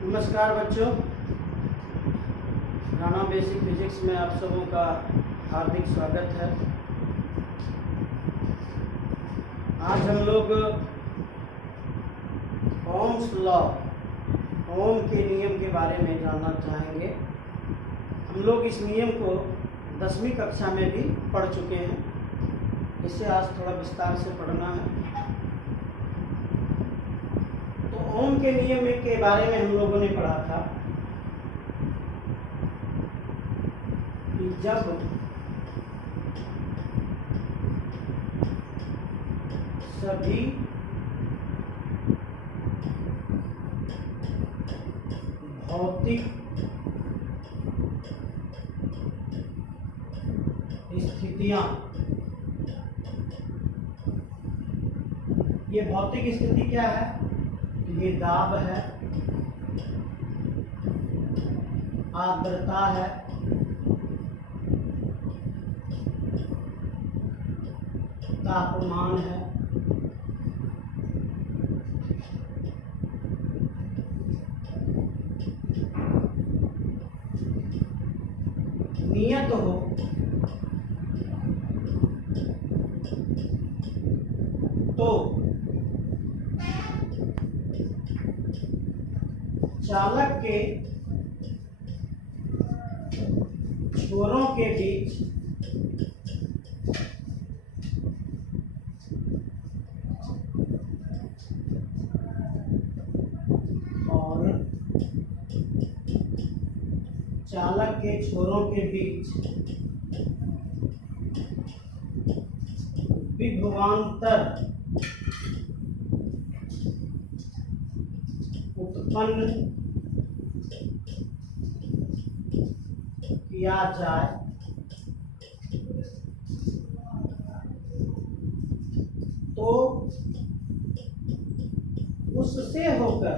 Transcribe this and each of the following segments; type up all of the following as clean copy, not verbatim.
नमस्कार बच्चों, Rana basic physics में आप सबों का हार्दिक स्वागत है। आज हम लोग ओम्स लॉ, ओम के नियम के बारे में जानना चाहेंगे। हम लोग इस नियम को 10वीं कक्षा में भी पढ़ चुके हैं, इसे आज थोड़ा विस्तार से पढ़ना है। तो ओम के नियम के बारे में हम लोगों ने पढ़ा था कि जब सभी भौतिक स्थितियां, ये भौतिक स्थिति क्या है? ये दाब है, आर्द्रता है, तापमान है, नियत हो तो चालक के छोरों के बीच और चालक के छोरों के बीच विभवांतर उत्पन्न किया जाए तो उससे होकर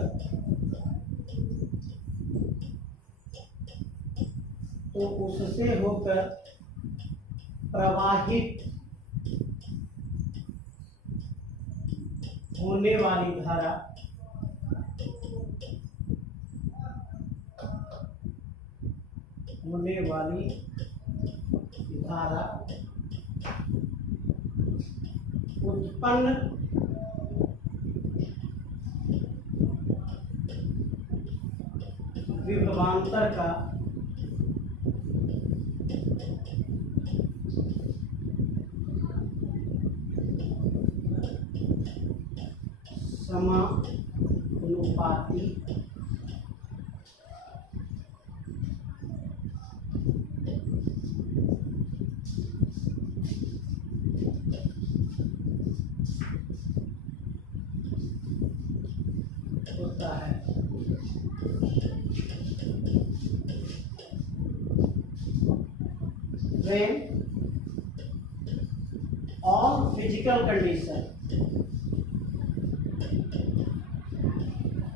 प्रवाहित होने वाली धारा उत्पन्न विभवांतर का समानुपाती होता है। When all physical condition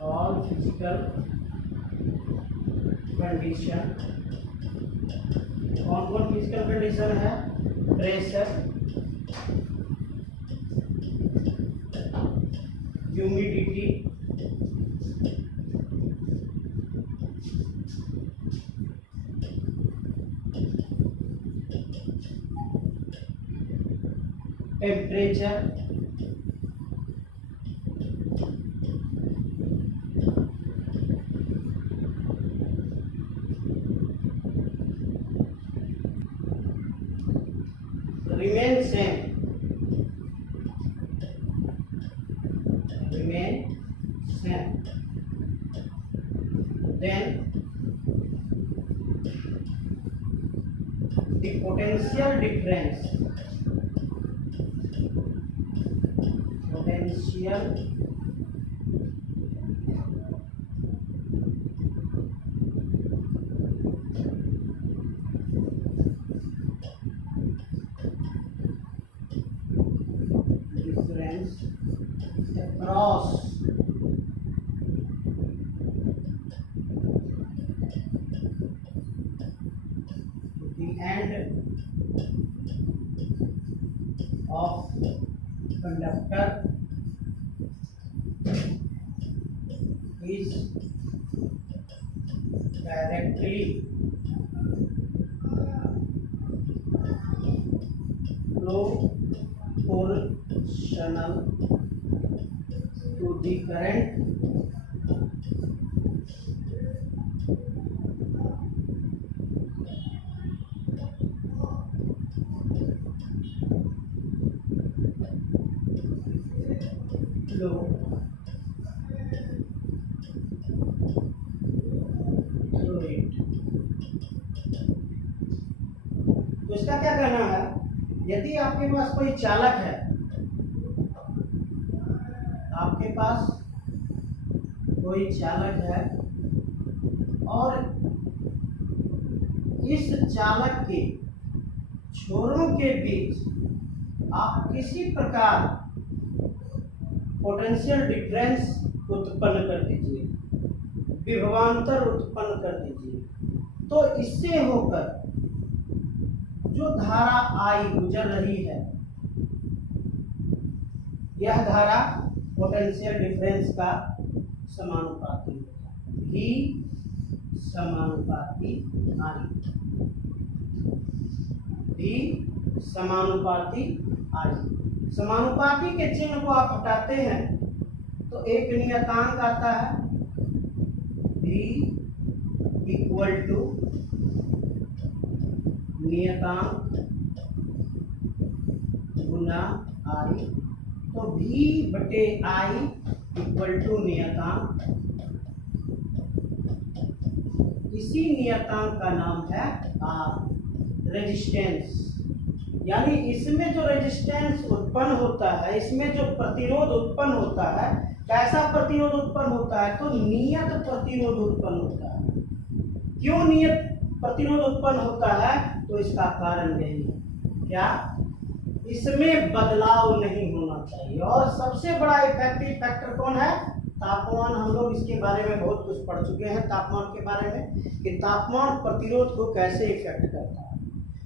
कौन फिजिकल कंडीशन है? Pressure, humidity, temperature, remain same, then the potential difference across the end of conductor is directly proportional to the current flow through it। तो इसका क्या कहना है, यदि आपके पास कोई चालक है, आपके पास कोई चालक है और इस चालक के छोरों के बीच आप किसी प्रकार पोटेंशियल डिफरेंस उत्पन्न कर दीजिए, विभवांतर उत्पन्न कर दीजिए, तो इससे होकर जो धारा I गुजर रही है, यह धारा पोटेंशियल डिफरेंस का समानुपाती होगा, V समानुपाती I, V समानुपाती I। समानुपाती के चिन्ह को आप हटाते हैं तो एक नियतांक आता है V इक्वल टू नियतांक गुना I, तो V बटे I इक्वल टू नियतांक। इसी नियतांक का नाम है R, रेजिस्टेंस। यानी इसमें जो रेजिस्टेंस उत्पन्न होता है, इसमें जो प्रतिरोध उत्पन्न होता है, कैसा प्रतिरोध उत्पन्न होता है, तो नियत प्रतिरोध उत्पन्न होता है। क्यों नियत प्रतिरोध उत्पन्न होता है, तो इसका कारण यही है, क्या, इसमें बदलाव नहीं होना चाहिए। और सबसे बड़ा इफेक्टिव फैक्टर कौन है, तापमान। हम लोग इसके बारे में बहुत कुछ पढ़ चुके हैं, तापमान के बारे में, कि तापमान प्रतिरोध को कैसे इफेक्ट करता है।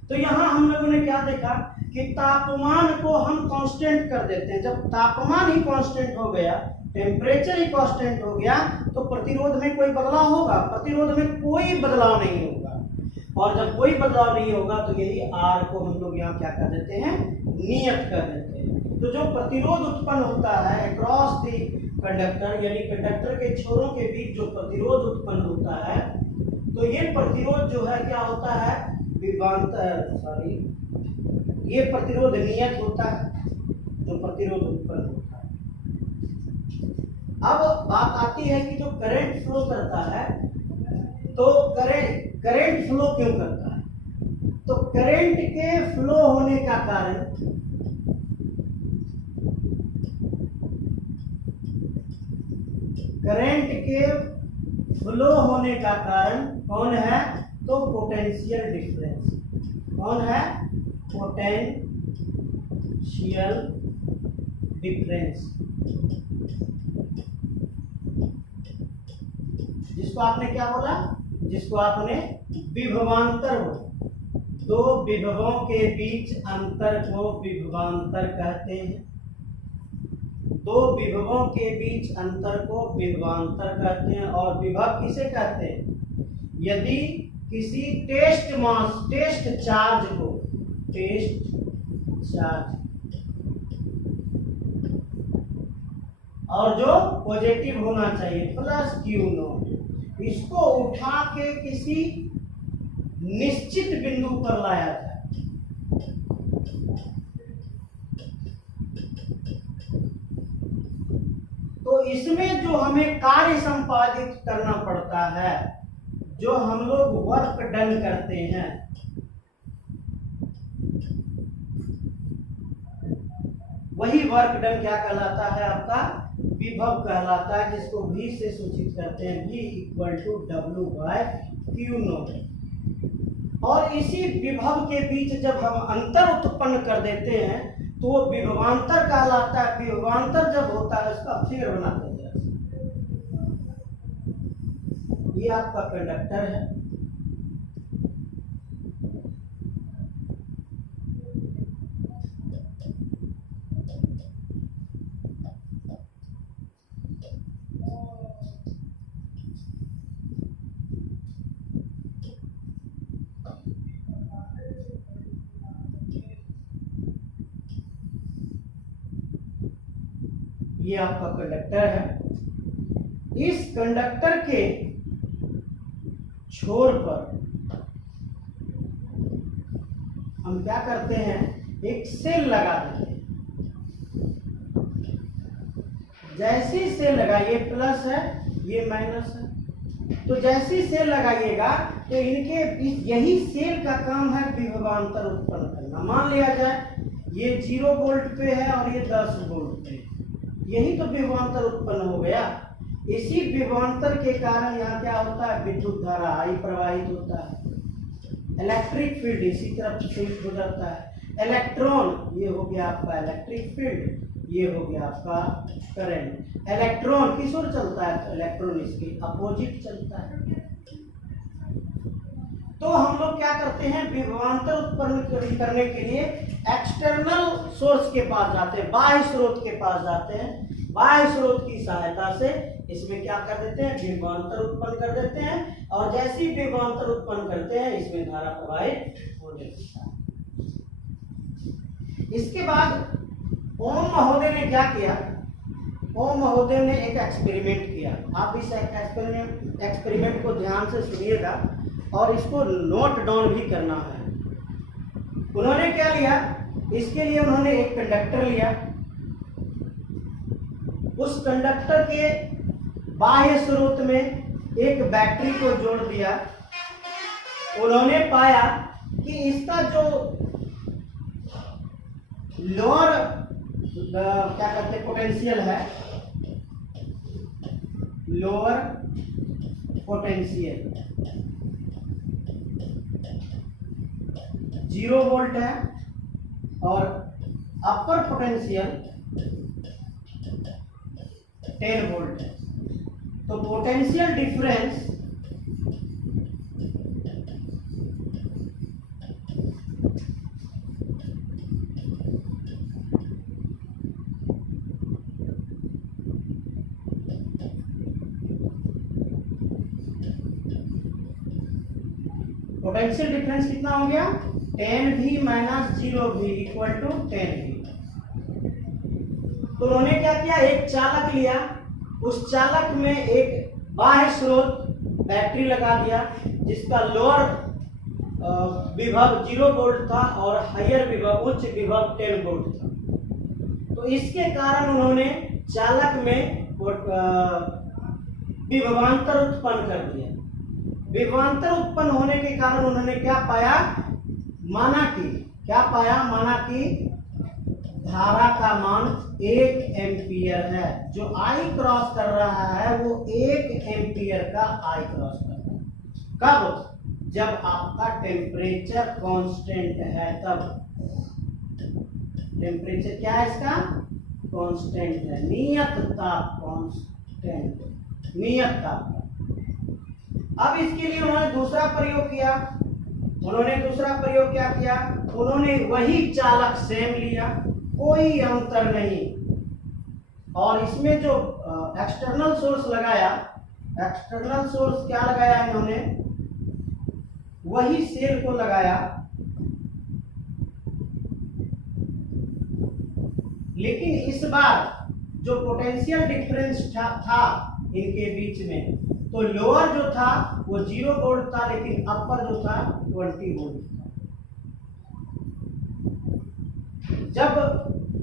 तो यहाँ हम लोगों ने क्या देखा कि तापमान को हम कांस्टेंट कर देते हैं। जब तापमान ही कांस्टेंट हो गया, टेम्परेचर ही कांस्टेंट हो गया, तो प्रतिरोध में कोई बदलाव होगा, प्रतिरोध में कोई बदलाव नहीं होगा। और जब कोई बदलाव नहीं होगा तो यही R को हम लोग यहाँ क्या कर देते हैं, नियत कर देते हैं। तो जो प्रतिरोध उत्पन्न होता है अक्रॉस दी कंडक्टर, यानी कंडक्टर के छोरों के बीच जो प्रतिरोध उत्पन्न होता है, तो ये प्रतिरोध जो है क्या होता है, ये प्रतिरोध नियत होता है, जो प्रतिरोध उत्पन्न होता है। अब बात आती है कि जो करंट फ्लो करता है, तो करंट फ्लो क्यों करता है, तो करंट के फ्लो होने का कारण कौन है, तो पोटेंशियल डिफरेंस। कौन है, पोटेंशियल डिफरेंस, जिसको आपने क्या बोला, जिसको आपने विभवांतर बोला। दो विभवों के बीच अंतर को विभवांतर कहते हैं। दो विभवों के बीच अंतर को विभवांतर कहते हैं। और विभव किसे कहते हैं, यदि किसी टेस्ट चार्ज और जो पॉजिटिव होना चाहिए प्लस Q0, इसको उठा के किसी निश्चित बिंदु पर लाया जाए, तो इसमें जो हमें कार्य संपादित करना पड़ता है, जो हम लोग वर्क डन करते हैं, वही वर्क डन क्या कहलाता है, आपका विभव कहलाता है, जिसको V से सूचित करते हैं, V इक्वल टू W/Q0। और इसी विभव के बीच जब हम अंतर उत्पन्न कर देते हैं तो वो विभवांतर कहलाता है। विभवांतर जब होता है उसका फिगर बनाते हैं। ये आपका कंडक्टर है, ये आपका कंडक्टर है। इस कंडक्टर के छोर पर हम क्या करते हैं, एक सेल लगा देते हैं। जैसी सेल लगाइए, प्लस है ये माइनस है, तो जैसी सेल लगाइएगा तो इनके यही सेल का काम है विभवांतर उत्पन्न करना। मान लिया जाए ये 0 वोल्ट पे है और ये 10 वोल्ट पे, यही तो विभवांतर उत्पन्न हो गया। इसी विभवांतर के कारण यहाँ क्या होता है, विद्युत धारा आई प्रवाहित होता है, इलेक्ट्रिक फील्ड इसी तरफ शिफ्ट हो जाता है। इलेक्ट्रॉन, ये हो गया आपका इलेक्ट्रिक फील्ड, ये हो गया आपका करंट। इलेक्ट्रॉन किस ओर चलता है, इलेक्ट्रॉन इसके अपोजिट चलता है। तो हम लोग क्या करते हैं, विभवांतर उत्पन्न करने के लिए एक्सटर्नल सोर्स के पास जाते हैं, बाह्य स्रोत के पास जाते हैं। बाह्य स्रोत की सहायता से इसमें क्या कर देते हैं, विभवांतर उत्पन्न कर देते हैं, और जैसी विभवांतर उत्पन्न करते हैं इसमें धारा प्रवाहित होने लगता है। इसके बाद ओम महोदय ने क्या किया, ओम महोदय ने एक एक्सपेरिमेंट किया। आप इस एक्सपेरिमेंट को ध्यान से सुनिएगा और इसको नोट डाउन भी करना है। उन्होंने क्या लिया, इसके लिए उन्होंने एक कंडक्टर लिया, उस कंडक्टर के बाह्य स्रोत में एक बैटरी को जोड़ दिया। उन्होंने पाया कि इसका जो लोअर क्या कहते हैं पोटेंशियल है, लोअर पोटेंशियल 0 वोल्ट है और अपर पोटेंशियल 10 वोल्ट है। तो पोटेंशियल डिफरेंस पोटेंशियल डिफरेंस कितना हो गया, 10V minus 0V equal to 10V। तो उन्होंने क्या किया, एक चालक लिया, उस चालक में एक बाह्य स्रोत बैटरी लगा दिया जिसका लोअर विभव 0 वोल्ट था और हायर विभव उच्च विभव 10 वोल्ट था। तो इसके कारण उन्होंने चालक में विभवांतर उत्पन्न कर दिया। विभवांतर उत्पन्न होने के कारण उन्होंने क्या पाया, माना कि धारा का मान 1 एम्पियर है। जो आई क्रॉस कर रहा है वो 1 एम्पियर का आई क्रॉस कर रहा है। कब, जब आपका टेम्परेचर कांस्टेंट है, तब टेम्परेचर क्या है इसका, कांस्टेंट है, नियत ताप कांस्टेंट, नियत ताप। अब इसके लिए उन्होंने दूसरा प्रयोग किया। क्या किया, उन्होंने वही चालक सेम लिया, कोई अंतर नहीं, और इसमें जो एक्सटर्नल सोर्स लगाया, एक्सटर्नल सोर्स क्या लगाया इन्होंने, वही सेल को लगाया, लेकिन इस बार जो पोटेंशियल डिफरेंस था इनके बीच में, तो लोअर जो था वो 0 वोल्ट था, लेकिन अपर जो था 20 वोल्ट था। जब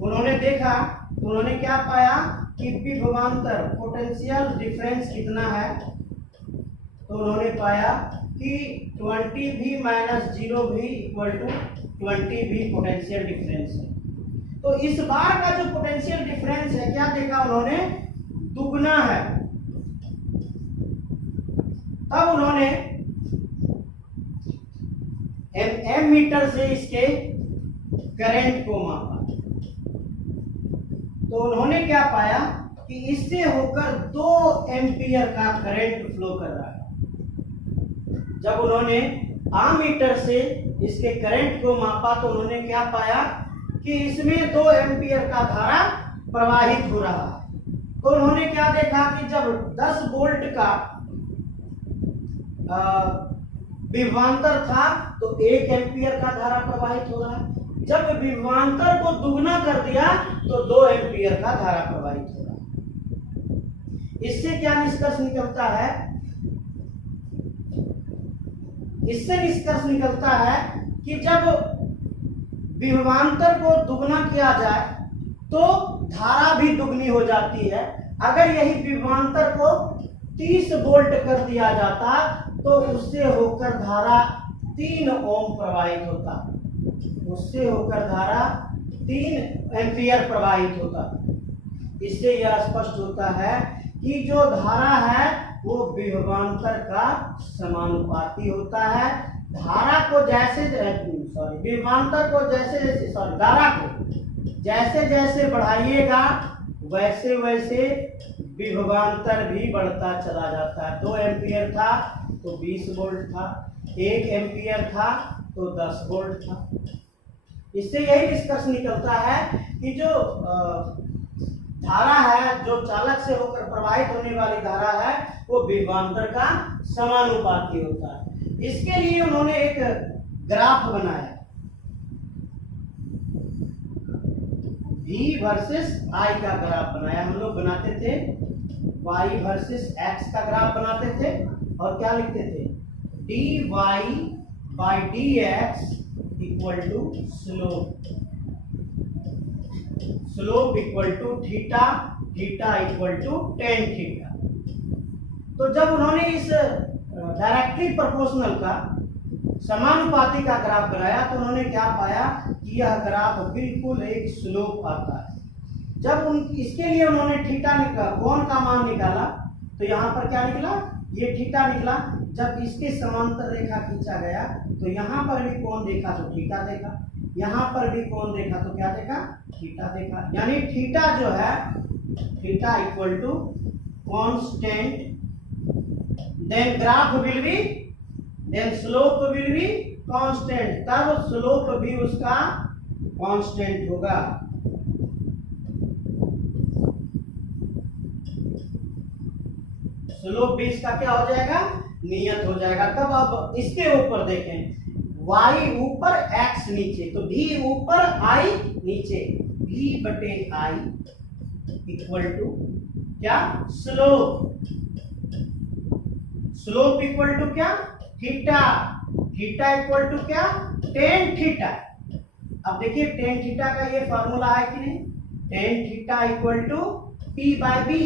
उन्होंने देखा तो उन्होंने क्या पाया कि विभवांतर पोटेंशियल डिफरेंस कितना है, तो उन्होंने पाया कि 20V minus 0V equal to 20V potential difference है। तो इस बार का जो पोटेंशियल डिफरेंस है, क्या देखा उन्होंने, दुगना है। तब उन्होंने एम मीटर से इसके करंट को मापा, तो उन्होंने क्या पाया कि इससे होकर 2 एम्पियर का करंट फ्लो कर रहा है। जब उन्होंने आमीटर से इसके करंट को मापा तो उन्होंने क्या पाया कि इसमें 2 एम्पियर का धारा प्रवाहित हो रहा है। तो उन्होंने क्या देखा कि जब 10 वोल्ट का विभवांतर था तो 1 एम्पियर का धारा प्रवाहित हो रहा है, जब विभवांतर को दुगना कर दिया तो 2 एम्पियर का धारा प्रवाहित हो रहा है। इससे क्या निष्कर्ष निकलता है? इससे निष्कर्ष निकलता है कि जब विभवांतर को दुगना किया जाए तो धारा भी दुगनी हो जाती है। अगर यही विभवांतर को 30 वोल्ट कर दिया जाता तो उससे होकर धारा 3 ओम प्रवाहित होता, उससे होकर धारा 3 एम्पियर प्रवाहित होता। इससे यह स्पष्ट होता है कि जो धारा है वो विभवांतर का समानुपाती होता है। धारा को जैसे विभवांतर को जैसे धारा को जैसे जैसे बढ़ाइएगा वैसे वैसे विभवांतर भी बढ़ता चला जाता है। 2 एम्पियर था तो 20 वोल्ट था, 1 एम्पियर था तो 10 वोल्ट था। इससे यही निष्कर्ष निकलता है कि जो धारा है, जो चालक से होकर प्रवाहित होने वाली धारा है, वो विभवांतर का समानुपाती होता है। इसके लिए उन्होंने एक ग्राफ बनाया, V वर्सेस I का ग्राफ बनाया। हम लोग बनाते थे Y वर्सेस X का ग्राफ बनाते थे और क्या लिखते थे? dy by dx equal to slope, slope equal to theta, theta equal to tan theta. तो जब उन्होंने इस डायरेक्टली प्रोपोर्शनल का समानुपाती का ग्राफ बनाया तो उन्होंने क्या पाया कि यह ग्राफ बिल्कुल एक स्लोप आता है। जब इसके लिए उन्होंने थीटा निकाला, कोण का मान निकाला, तो यहाँ पर क्या निकला? ये थीटा निकला। जब इसके समांतर रेखा खींचा गया तो यहाँ पर भी कोण देखा तो थीटा देखा, यहाँ पर भी कोण देखा तो क्या देखा? थीटा देखा। यानी थीटा जो है, theta equal to constant, then graph will be, then slope will be constant, तब स्लोप भी उसका कांस्टेंट होगा। स्लोप भी इसका क्या हो जाएगा? नियत हो जाएगा। तब अब इसके ऊपर देखें, y ऊपर x नीचे, तो v ऊपर I नीचे, v बटे I इक्वल टू क्या? स्लोप, स्लोप इक्वल टू क्या? थीटा, थीटा इक्वल टू क्या? Tan theta. अब देखिए टेन थीटा का ये फॉर्मूला है कि नहीं? Tan theta equal to p by B.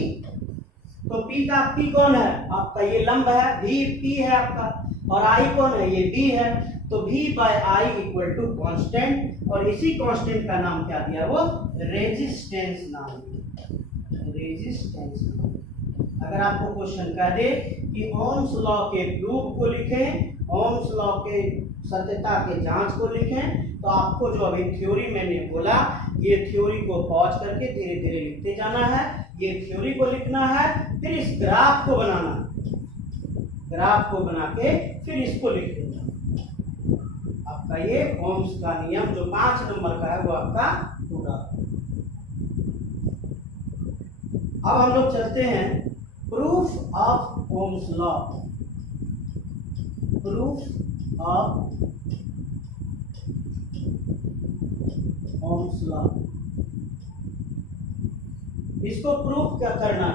तो p का p कौन है? आपका ये लंब है, v p है आपका, और I कौन है? ये b है। तो v by I equal to constant, और इसी कांस्टेंट का नाम क्या दिया? वो रेजिस्टेंस नाम दिया, रेजिस्टेंस नाम। अगर आपको क्वेश्चन कह दे कि ओम्स लॉ के प्रूफ को लिखें, ओम्स लॉ के सत्यता के जांच को लिखें, तो आपको जो अभी थ्योरी मैंने बोला, ये थ्योरी को पॉज करके धीरे धीरे लिखते जाना है। ये थ्योरी को लिखना है, फिर इस ग्राफ को बनाना है, ग्राफ को बना के फिर इसको लिख देना। आपका ये ओम्स का नियम जो 5 नंबर का है वो आपका पूरा। अब हम लोग चलते हैं proof of Ohm's law, proof of Ohm's law. इसको प्रूफ क्या करना?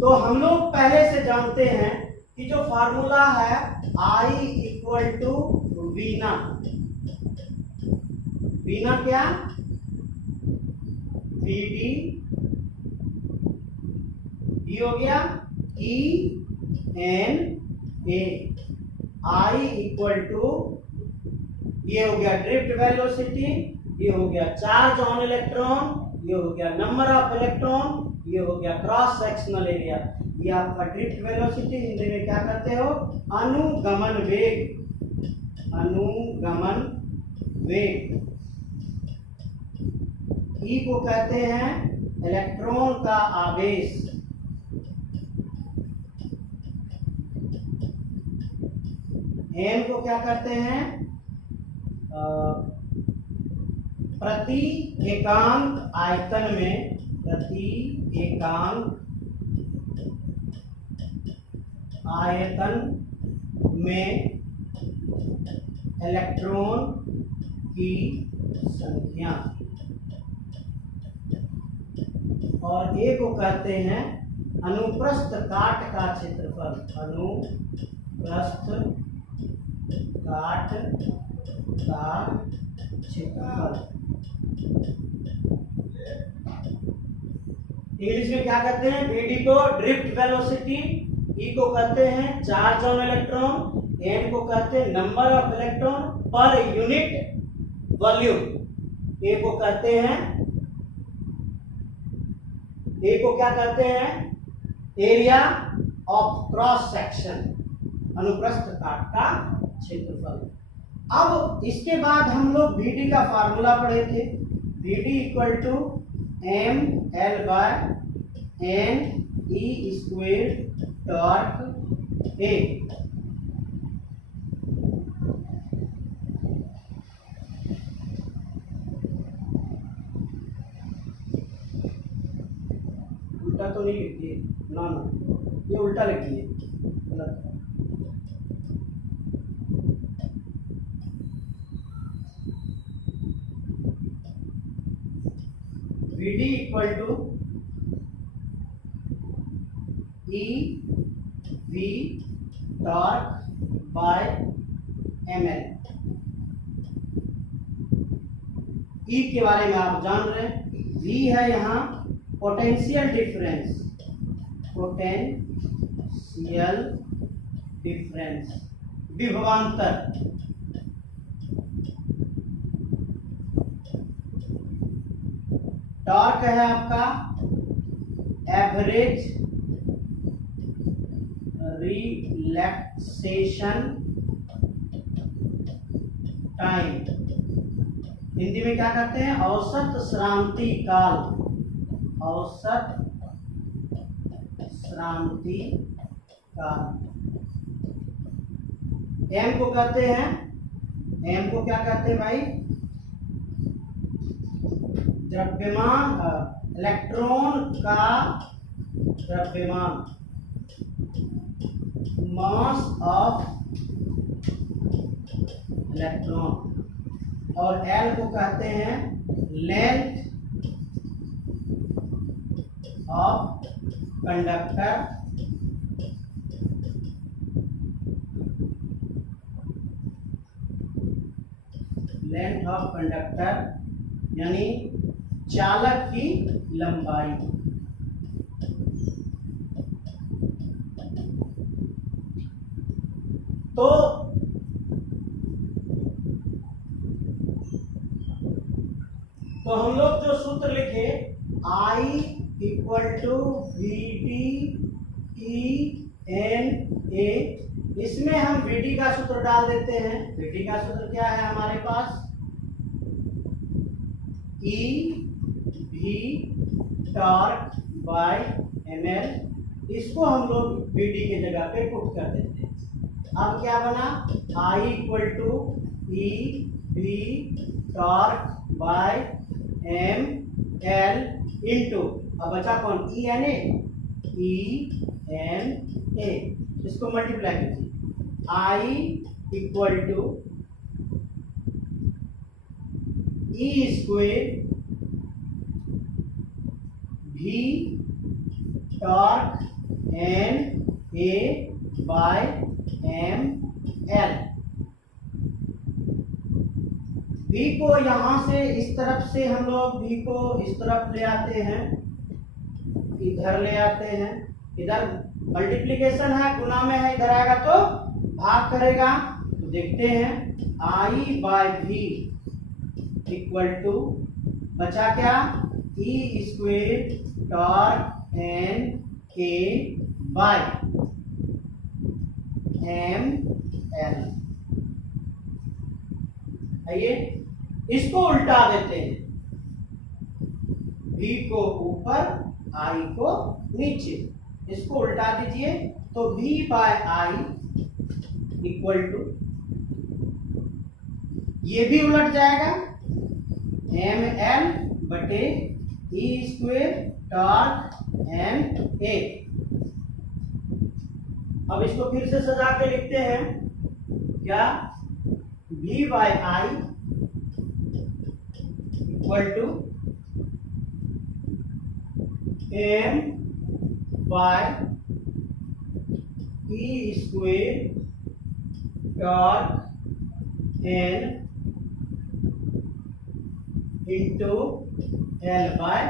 तो हम लोग पहले से जानते हैं कि जो फार्मूला है I इक्वल टू वीना, वीना क्या? वी डी, ये हो गया E N A, I equal to, ये हो गया ड्रिफ्ट वेलोसिटी, ये हो गया चार्ज ऑन इलेक्ट्रॉन, ये हो गया नंबर ऑफ इलेक्ट्रॉन, ये हो गया क्रॉस सेक्शनल एरिया। ये आपका ड्रिफ्ट वेलोसिटी, हिंदी में क्या कहते हो? अनुगमन वेग, अनुगमन वेग। ई को कहते हैं इलेक्ट्रॉन का आवेश, एन को क्या कहते हैं? प्रति एकांक आयतन में, प्रति एकांक आयतन में इलेक्ट्रॉन की संख्या। और ए को कहते हैं अनुप्रस्थ काट का क्षेत्रफल। अनुप्रस्थ काट का क्षेत्रफल इंग्लिश में क्या कहते हैं? बीडी को ड्रिफ्ट वेलोसिटी, ई को कहते हैं चार्ज ऑन इलेक्ट्रॉन, एन को कहते हैं number of electron per unit volume, A को कहते हैं, ए को क्या कहते हैं? एरिया ऑफ क्रॉस सेक्शन, अनुप्रस्थ काट का क्षेत्रफल। अब इसके बाद हम लोग बीडी का फार्मूला पढ़े थे। BD equal to M L by N E square torque A. उल्टा तो नहीं लिखती है ना, ये उल्टा लिखी है, गलत है। BD equal to E V torque by M L. E के बारे में आप जान रहे हैं, V है यहाँ पोटेंशियल डिफरेंस, पोटेंशियल डिफरेंस विभवांतर। टॉर्क है आपका एवरेज रिलैक्सेशन टाइम, हिंदी में क्या कहते हैं? औसत श्रांति काल, औसत श्रांति काल। एम को कहते हैं, एम को क्या कहते हैं भाई? द्रव्यमान, इलेक्ट्रॉन का द्रव्यमान, मास ऑफ इलेक्ट्रॉन। और एल को कहते हैं length of conductor, length of conductor यानी चालक की लंबाई। तो हम लोग जो सूत्र लिखे I equal to V D E N A, इसमें हम वीडी का सूत्र डाल देते हैं। वीडी का सूत्र क्या है हमारे पास? ई भी टॉर्क बाय एम एल, इसको हम लोग बीडी के जगह पे पुट कर देते हैं। अब क्या बना? I equal to E B torque by M L into, अब बचा कौन? ई एन ए, इसको मल्टीप्लाई कीजिए। I equal to E square भी torque N A by M L. V को यहां से इस तरफ से हम लोग V को इस तरफ ले आते हैं, इधर ले आते हैं, इधर मल्टीप्लिकेशन है, गुना में है, इधर आएगा तो भाग करेगा। तो देखते हैं I by V equal to बचा क्या? E square torque N A by M L. आइए इसको उल्टा देते हैं, V को ऊपर I को नीचे, इसको उल्टा दीजिए तो V by I equal to, ये भी उलट जाएगा, एम एल बटे E square torque N A. अब इसको फिर से सजा के लिखते हैं, क्या? V by I equal to m by E square torque n into L by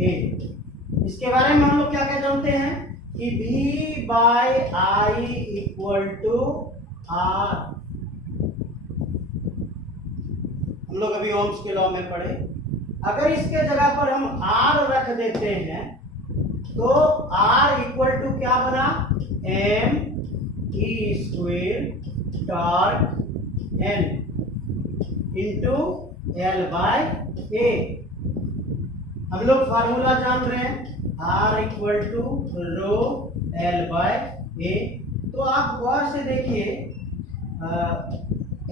A. इसके बारे में हम लोग क्या क्या जानते हैं कि v by I equal to R. हम लोग अभी ओम्स के लॉ में पढ़े, अगर इसके जगह पर हम r रख देते हैं तो r इक्वल टू क्या बना, m E square torque n into L by A. हम लोग फार्मूला जान रहे हैं r equal to rho L by A. तो आप गौर से देखिए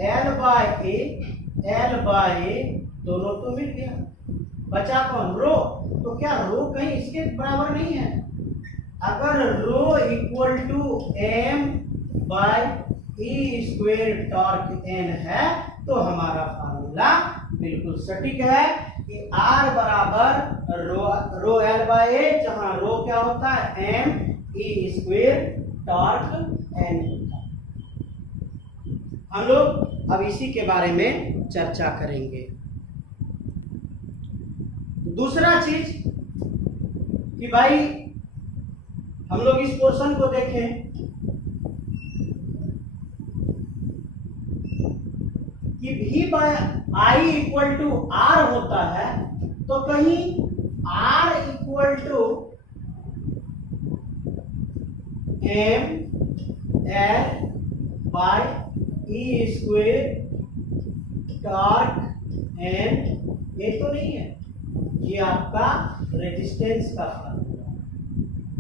एल बाय ए दोनों तो मिल गया, बचा कौन, रो। तो क्या रो कहीं इसके बराबर नहीं है? अगर rho equal to m by E square torque n है तो हमारा फार्मूला बिल्कुल सटीक है कि r बराबर रो एल बाय ए, जहां रो क्या होता है, m E square torque n होता है। हम लोग अब इसी के बारे में चर्चा करेंगे। दूसरा चीज कि भाई हम लोग इस पोर्शन को देखें कि v by I equal to R होता है, तो कहीं r equal to m L by E square torque n, ये तो नहीं है। ये आपका रेजिस्टेंस का फार्मूला,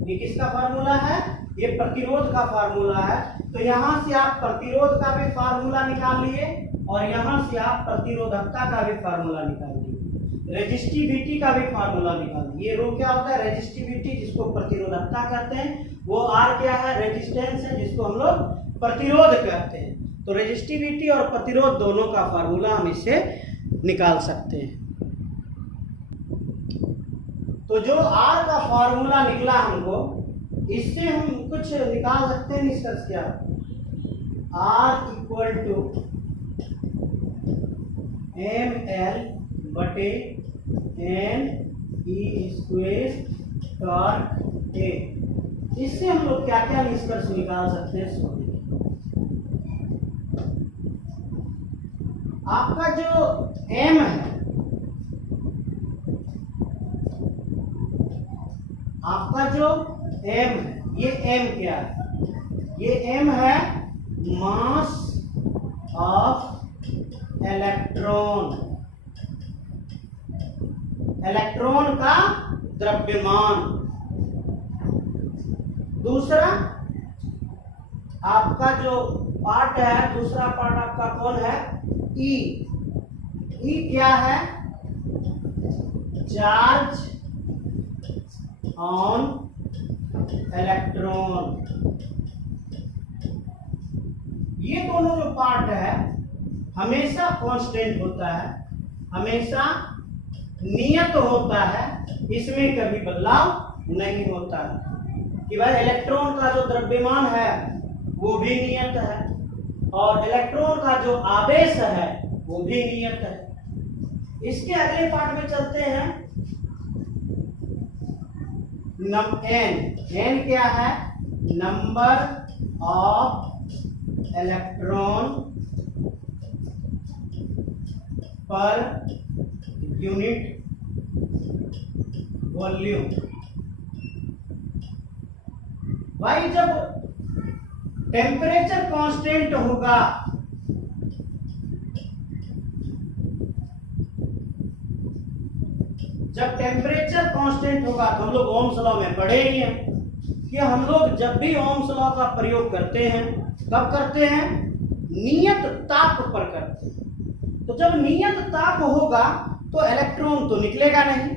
ये किसका फार्मूला है, ये प्रतिरोध का फार्मूला है। तो यहां से आप प्रतिरोध का भी फार्मूला निकाल लिए और यहां से आप प्रतिरोधकता का भी फार्मूला निकाल लिए, रेजिस्टिविटी का भी फार्मूला निकाल लिए। ये रो क्या होता है, रेजिस्टिविटी, जिसको प्रतिरोधकता कहते हैं। वो आर क्या है, रेजिस्टेंस है, जिसको हम लोग प्रतिरोध कहते हैं। तो रेजिस्टिविटी और प्रतिरोध दोनों का फार्मूला हम इससे निकाल सकते हैं। तो जो आर का फार्मूला निकला हमको, इससे हम कुछ निकाल सकते हैं निष्कर्ष क्या, R equal to M L बटे N E square torque A. इससे हम लोग क्या क्या निष्कर्ष निकाल सकते हैं, सुनिए। आपका जो m है, आपका जो m है, ये m क्या है, ये m है मास ऑफ इलेक्ट्रॉन, इलेक्ट्रॉन का द्रव्यमान। दूसरा आपका जो पार्ट है, दूसरा पार्ट आपका कौन है, ई। ई क्या है, चार्ज ऑन इलेक्ट्रॉन। ये दोनों जो पार्ट है हमेशा कांस्टेंट होता है, हमेशा नियत होता है, इसमें कभी बदलाव नहीं होता है। कि भाई इलेक्ट्रॉन का जो द्रव्यमान है वो भी नियत है और इलेक्ट्रॉन का जो आवेश है वो भी नियत है। इसके अगले पार्ट में चलते हैं। एन क्या है, number of electron per unit volume. भाई जब टेम्परेचर कांस्टेंट होगा जब टेम्परेचर कांस्टेंट होगा तो हम लोग ओम्स लॉ में पढ़े ही हैं कि हम लोग जब भी ओम्स लॉ का प्रयोग करते हैं कब करते हैं, नियत ताप पर करते हैं। तो जब नियत ताप होगा तो इलेक्ट्रॉन तो निकलेगा नहीं,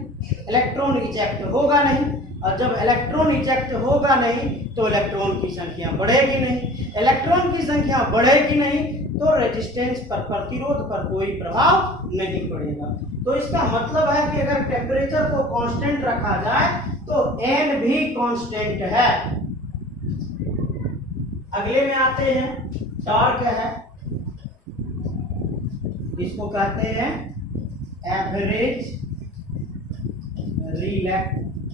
इलेक्ट्रॉन इजेक्ट होगा नहीं, और जब इलेक्ट्रॉन इजेक्ट होगा नहीं तो इलेक्ट्रॉन की संख्या बढ़ेगी नहीं। इलेक्ट्रॉन की संख्या बढ़ेगी नहीं तो रेजिस्टेंस पर, प्रतिरोध पर कोई प्रभाव नहीं पड़ेगा। तो इसका मतलब है कि अगर टेम्परेचर को कांस्टेंट रखा जाए तो n भी कांस्टेंट है। अगले में आते हैं, टॉर्क है, इसको कहते हैं एवरेज रिलैक्सेशन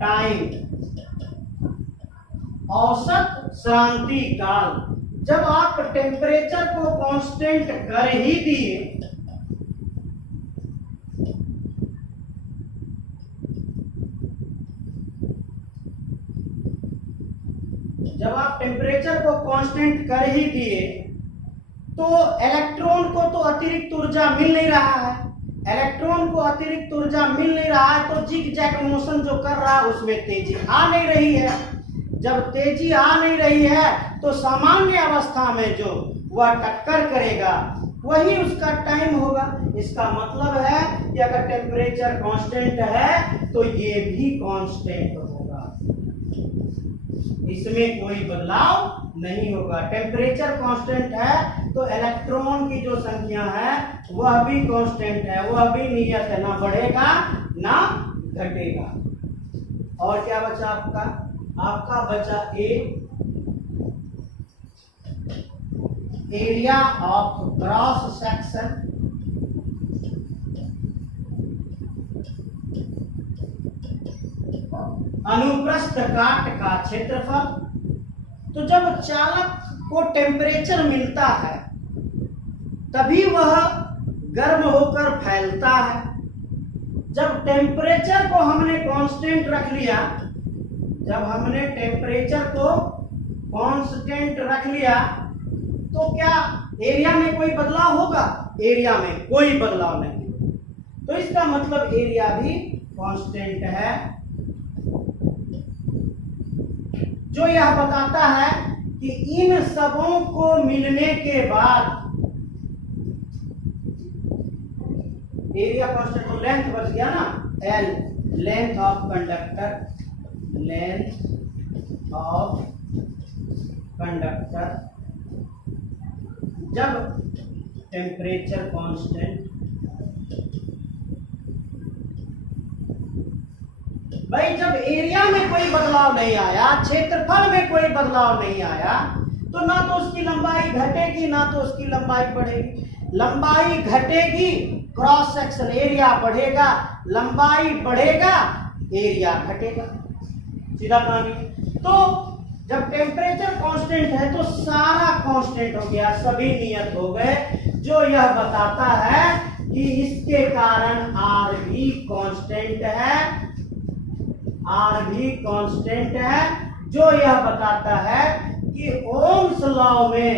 टाइम, औसत श्रांति काल। जब आप टेम्परेचर को कांस्टेंट कर ही दिए, जब आप टेम्परेचर को कांस्टेंट कर ही दिए तो इलेक्ट्रॉन को तो अतिरिक्त ऊर्जा मिल नहीं रहा है। इलेक्ट्रॉन को अतिरिक्त ऊर्जा मिल नहीं रहा है तो जिग जैग मोशन जो कर रहा है उसमें तेजी आ नहीं रही है। जब तेजी आ नहीं रही है तो सामान्य अवस्था में जो वह टक्कर करेगा वही उसका टाइम होगा। इसका मतलब है कि अगर टेम्परेचर कांस्टेंट है तो ये भी कांस्टेंट होगा, इसमें कोई बदलाव नहीं होगा। टेम्परेचर कांस्टेंट है तो इलेक्ट्रॉन की जो संख्या है वह भी कांस्टेंट है, वह भी नियत है, ना बढ़ेगा ना घटेगा। और क्या बचा आपका? आपका बचा एरिया ऑफ क्रॉस सेक्शन, अनुप्रस्थ काट का क्षेत्रफल। तो जब चालक को टेम्परेचर मिलता है तभी वह गर्म होकर फैलता है। जब टेम्परेचर को हमने कांस्टेंट रख लिया, जब हमने टेम्परेचर को कांस्टेंट रख लिया तो क्या एरिया में कोई बदलाव होगा? एरिया में कोई बदलाव नहीं। तो इसका मतलब एरिया भी कांस्टेंट है, जो यह बताता है कि इन सबों को मिलने के बाद एरिया कांस्टेंट, तो लेंथ बच गया ना, L, length of conductor, length of conductor जब टेम्परेचर कांस्टेंट। भाई जब एरिया में कोई बदलाव नहीं आया, क्षेत्रफल में कोई बदलाव नहीं आया, तो ना तो उसकी लंबाई घटेगी ना तो उसकी लंबाई बढ़ेगी। लंबाई घटेगी, क्रॉस सेक्शन एरिया बढ़ेगा, लंबाई बढ़ेगा, एरिया घटेगा, सीधा कहानी। तो जब टेम्परेचर कांस्टेंट है तो सारा कांस्टेंट हो गया, सभी नियत हो गए, जो यह बताता है कि इसके कारण आर भी कांस्टेंट है, आर भी कांस्टेंट है, जो यह बताता है कि ओम्स लॉ में,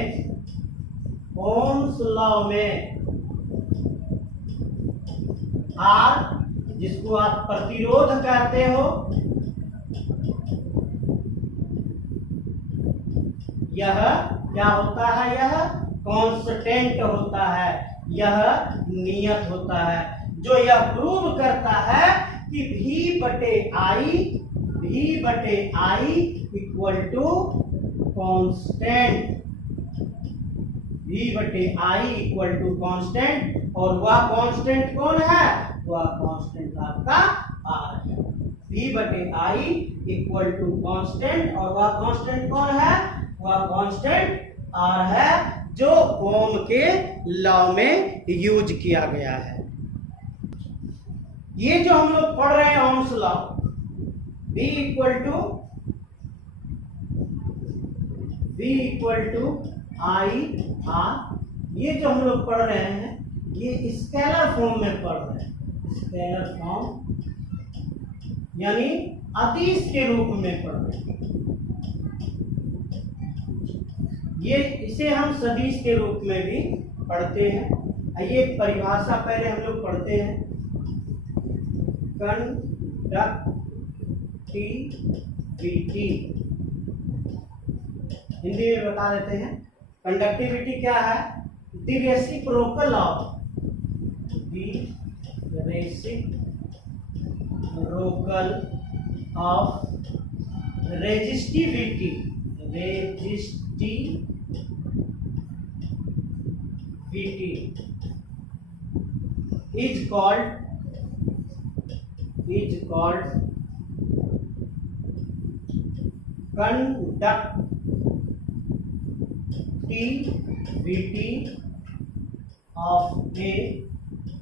ओम्स लॉ में आर, जिसको आप प्रतिरोध कहते हो, यह क्या होता है? यह कांस्टेंट होता है, यह नियत होता है, जो यह प्रूव करता है कि V बटे आई इक्वल टू कांस्टेंट, V बटे आई इक्वल टू कांस्टेंट। और वह कांस्टेंट कौन है? वह कांस्टेंट आपका R है। V बटे आई इक्वल टू कांस्टेंट, और वह कांस्टेंट कौन है? वह कांस्टेंट R है, जो ओम के लॉ में यूज किया गया है। ये जो हम लोग पढ़ रहे हैं Ohm's law, V equal to I R, ये जो हम लोग पढ़ रहे हैं ये स्केलर फॉर्म में पढ़ रहे हैं, स्केलर फॉर्म यानी अदिश के रूप में पढ़ रहे हैं। ये इसे हम सदिश के रूप में भी पढ़ते हैं। आइए परिभाषा पहले हम लोग पढ़ते हैं। कंडक्टिविटी हिंदी में बता देते हैं। कंडक्टिविटी क्या है? The reciprocal of resistivity is called is called conductivity of a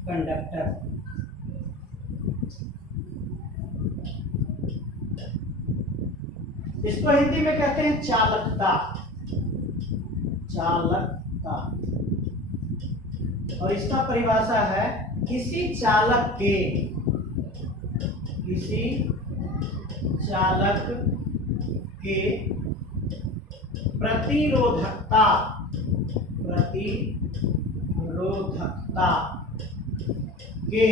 conductor। इसको हिंदी में कहते हैं चालकता, चालकता। और इसका परिभाषा है किसी चालक के प्रतिरोधकता के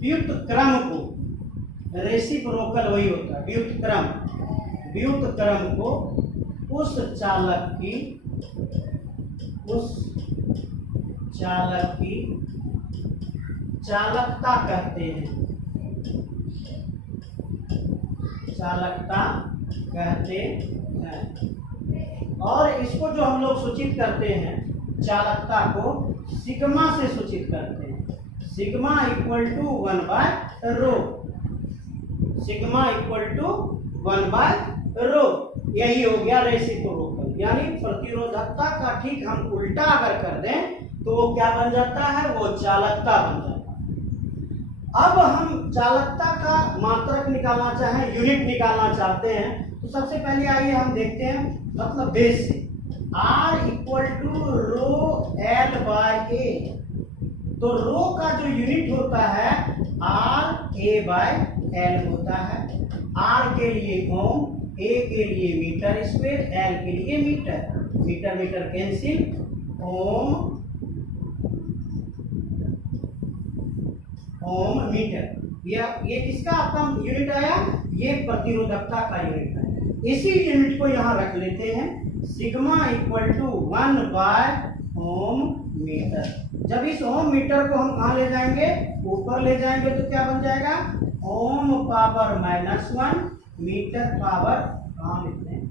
व्युत्क्रम को, रेसिप्रोकल वही होता है, व्युत्क्रम को उस चालक की चालकता कहते हैं, चालकता कहते हैं। और इसको जो हम लोग सूचित करते हैं, चालकता को सिग्मा से सूचित करते हैं। Sigma equal to 1/ρ, sigma equal to 1/ρ। यही हो गया रेसिप्रोकल, यानी प्रतिरोधकता का ठीक हम उल्टा अगर कर दें तो वो क्या बन जाता है, वो चालकता बन जाता है। अब हम चालकता का मात्रक निकालना चाहें, यूनिट निकालना चाहते हैं, तो सबसे पहले आइए हम देखते हैं मतलब बेस से। R इक्वल टू ρL/A, तो रो का जो यूनिट होता है RA/L होता है। R के लिए ओम, A के लिए मीटर स्क्वायर, L के लिए मीटर, मीटर मीटर कैंसिल, ओम मीटर। ये किसका आपका यूनिट आया, ये प्रतिरोधकता का यूनिट है। इसी यूनिट को यहाँ रख लेते हैं, सिग्मा इक्वल टू 1/ओम मीटर। जब इस ओम मीटर को हम कहाँ ले जाएंगे, ऊपर ले जाएंगे, तो क्या बन जाएगा, ओम पावर -1 मीटर पावर, कहाँ लिखते हैं,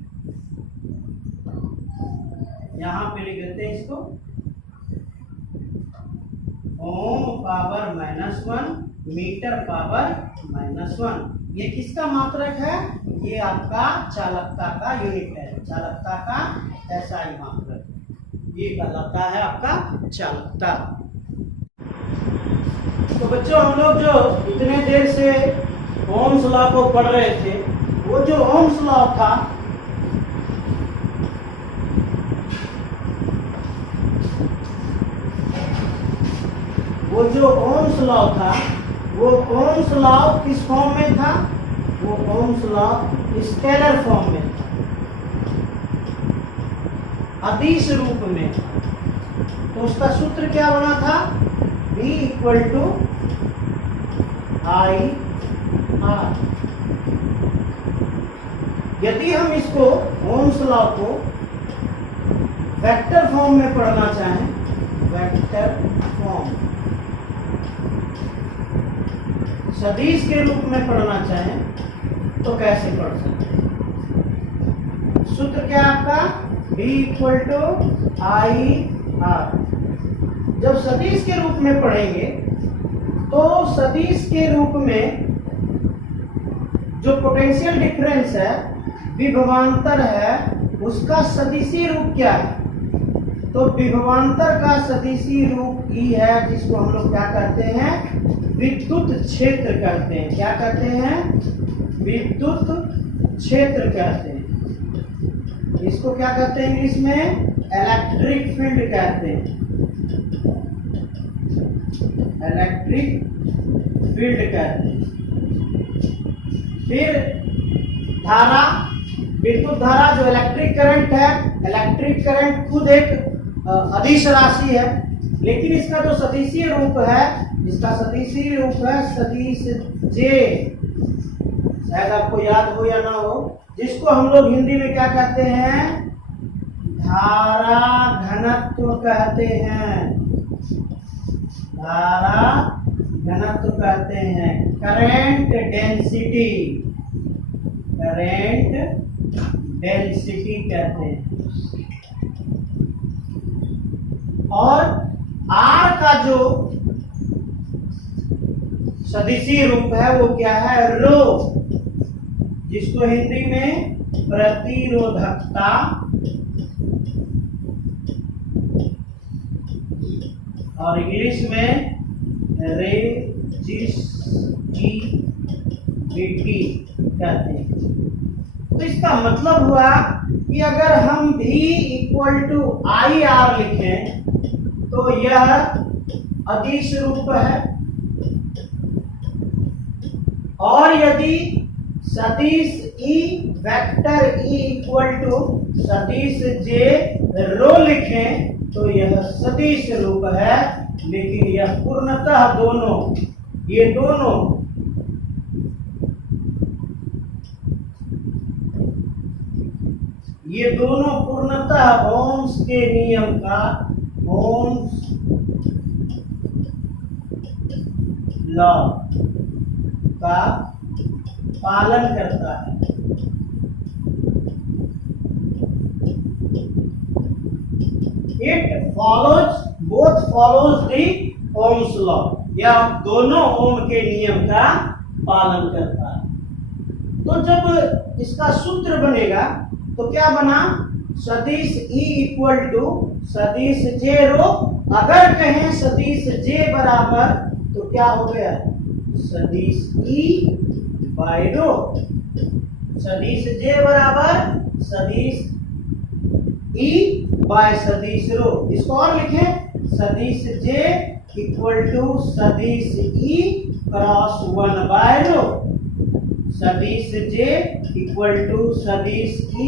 यहाँ पे लिख देते हैं इसको, ओम पावर -1 मीटर पावर -1। ये किसका मात्रक है, ये आपका चालकता का यूनिट है, चालकता का SI मात्रक, ये कहलाता है आपका चालकता। तो बच्चों हम लोग जो इतने देर से ओम्स लॉ को पढ़ रहे थे, वो जो ओम्स लॉ था वो ओम्स लॉ किस फॉर्म में था, वो ओम्स लॉ स्केलर फॉर्म में था, अदिश रूप में। तो उसका सूत्र क्या बना था, V equal to I R। यदि हम इसको ओम्स लॉ को वेक्टर फॉर्म में पढ़ना चाहें, वेक्टर फॉर्म, सदिश के रूप में पढ़ना चाहें, तो कैसे पढ़ सकते हैं। सूत्र क्या आपका, V equal to I R। जब सदिश के रूप में पढ़ेंगे तो सदिश के रूप में जो पोटेंशियल डिफरेंस है, विभवांतर है, उसका सदिशी रूप क्या है, तो विभवांतर का सदिशी रूप E है, जिसको हम लोग क्या कहते हैं, विद्युत क्षेत्र कहते हैं। क्या कहते हैं, विद्युत क्षेत्र कहते हैं। इसको क्या कहते हैं इंग्लिश में, इलेक्ट्रिक फील्ड कहते हैं, इलेक्ट्रिक फील्ड कहते हैं। फिर धारा, विद्युत धारा जो इलेक्ट्रिक करंट है, इलेक्ट्रिक करंट खुद एक अदिश राशि है, लेकिन इसका जो सदिशीय रूप है, इसका सदिशीय रूप है सदिश J, शायद आपको याद हो या ना हो, जिसको हम लोग हिंदी में क्या कहते हैं, धारा घनत्व कहते हैं, धारा घनत्व कहते हैं, करंट डेंसिटी, करंट डेंसिटी कहते हैं। और R का जो सदिशी रूप है वो क्या है? रो, जिसको हिंदी में प्रतिरोधकता और इंग्लिश में रेजिस्टिविटी कहते हैं। तो इसका मतलब हुआ कि अगर हम V इक्वल टू IR लिखें तो यह अदिश रूप है, और यदि सदिश E vector E equal to सदिश J रो लिखें तो यह सदिश रूप है। लेकिन यह पूर्णतः दोनों, ये दोनों पूर्णतः ओम्स के नियम का, ओम्स लॉ का पालन करता है। It follows, both follows the Ohm's law, यह दोनों ओम के नियम का पालन करता है। तो जब इसका सूत्र बनेगा तो क्या बना? सदिश E इक्वल टू सदिश J रो। अगर कहें सदिश J बराबर तो क्या हो गया? सदिश E बाय रो। सदिश J बराबर सदिश E बाय सदिश रो। इसको और लिखें, सदिश J इक्वल टू सदिश E क्रॉस 1 बाय रो। सदिश J इक्वल टू सदिश E।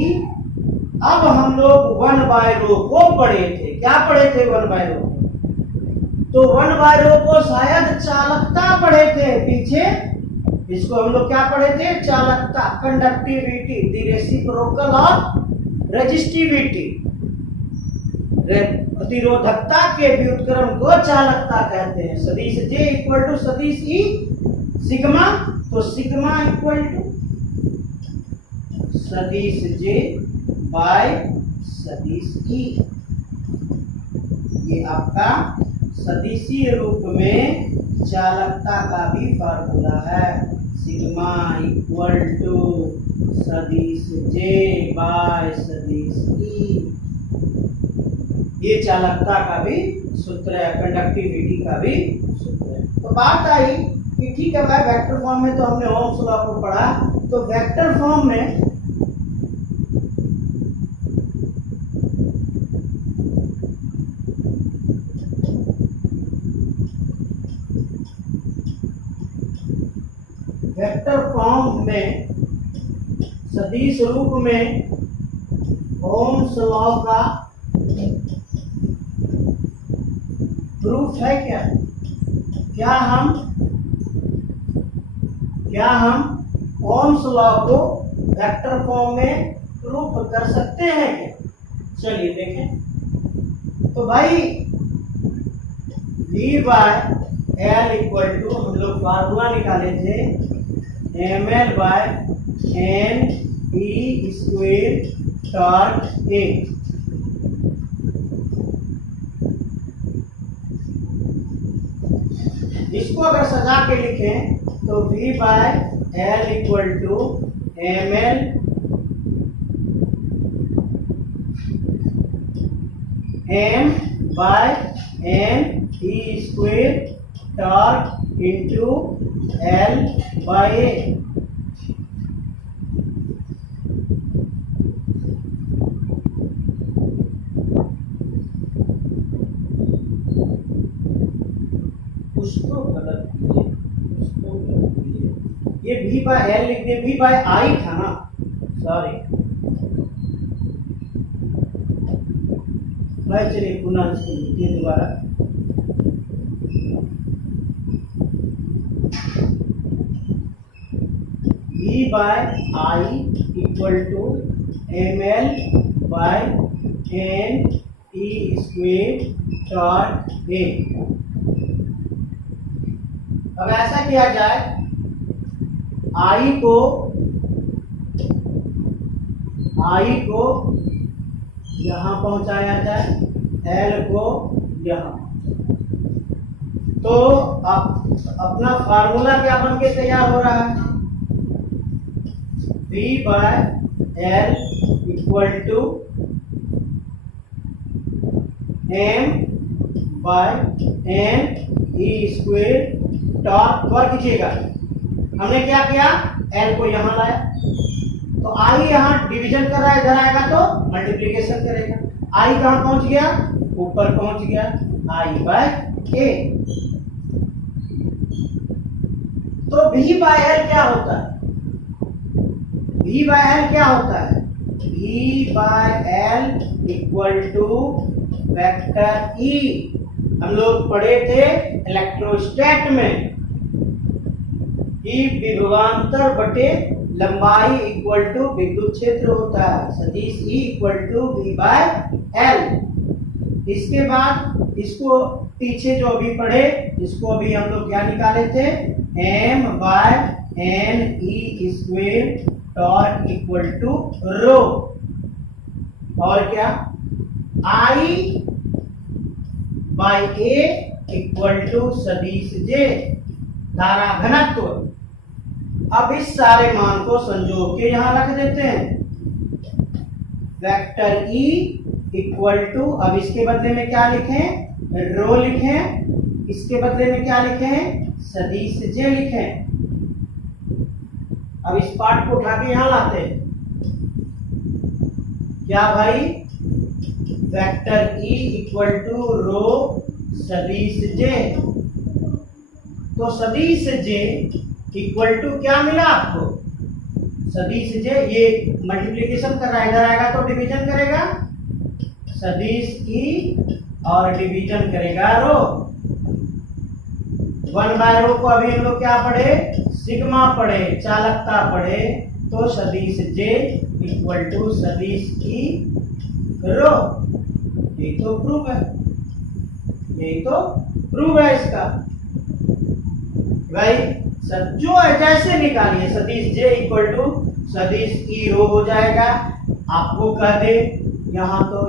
अब हम लोग 1 बाय रो को पढ़े थे। क्या पढ़े थे 1 बाय रो? तो 1 बाय रो को शायद चालकता पढ़े थे पीछे। इसको हम लोग क्या पढ़े थे? चालकता, conductivity, the reciprocal of resistivity. प्रतिरोधकता के व्युत्क्रम को चालकता कहते हैं। सदिश J इक्वल टू सदिश E सिग्मा, तो सिग्मा इक्वल टू सदिश J बाय सदिश E। ये आपका सदिशीय रूप में चालकता का भी फार्मूला है। सिग्मा इक्वल टू सदिश J बाय सदिश E। ये चालकता का भी सूत्र है, कंडक्टिविटी का भी सूत्र है। तो बात आई कि ठीक है भाई, वेक्टर फॉर्म में तो हमने ओम्स लॉ को पढ़ा, तो वेक्टर फॉर्म में सदिश रूप में ओम्स लॉ का प्रूफ है क्या? क्या हम ओम्स लॉ को वेक्टर फॉर्म में प्रूफ कर सकते हैं क्या? चलिए देखें। तो भाई V by L equal to, हम लोग फार्मूला निकाले थे, ml by n e square torque A। इसको अगर सजा के लिखें तो V by L equal to ml m by n e square torque into L by A। उसको गलत किए, ये V बाय L लिख दिए, V बाय I था ना, सॉरी भाई। चलिए पुनः लिखिए दोबारा। V by I equal to ml by n e square dot A। अब ऐसा किया जाए, I को यहां पहुंचाया जाए, L को यहां। तो अपना फार्मूला क्या बन के तैयार हो रहा है, V/L equal to M/N E square torque. गौर कीजिएगा, हमने क्या किया, L को यहां लाया, तो I यहां डिवीजन कर रहा है, इधर आएगा तो मल्टीप्लिकेशन करेगा। I कहां पहुंच गया, ऊपर पहुंच गया, I/K। तो V/L क्या होता है, V/L क्या होता है, V/L equal to vector E। हम लोग पढ़े थे इलेक्ट्रोस्टैट में कि विभवांतर बटे लंबाई इक्वल टू विद्युत क्षेत्र होता है, सदिश E इक्वल टू V/L। इसके बाद इसको पीछे जो अभी पढ़े, इसको अभी हम लोग क्या निकाले थे, M/N E square torque equal to rho, और क्या I/A इक्वल टू सदिश J धारा घनत्व। अब इस सारे मान को संजो के यहां रख देते हैं, वेक्टर E इक्वल टू, अब इसके बदले में क्या लिखें, रो लिखें, इसके बदले में क्या लिखें, सदिश J लिखें। अब इस पार्ट को उठा के यहां लाते हैं, क्या भाई, वेक्टर E इक्वल टू रो सदिश J। तो सदिश J इक्वल टू क्या मिला आपको, सदिश J, ये मल्टीप्लिकेशन कर रहा है, इधर आएगा तो डिवीजन करेगा, सदिश E और डिवीजन करेगा रो। 1/रो को अभी हम लोग क्या पढ़े, सिग्मा पढ़े, चालकता पढ़े, तो सदिश J इक्वल टू सदिश E रो। यही तो प्रूफ है, यही तो प्रूफ है इसका भाई। जो है जैसे निकालिए, सदिश J इक्वल टू सदिश E रो हो जाएगा। आपको कह दे यहाँ तो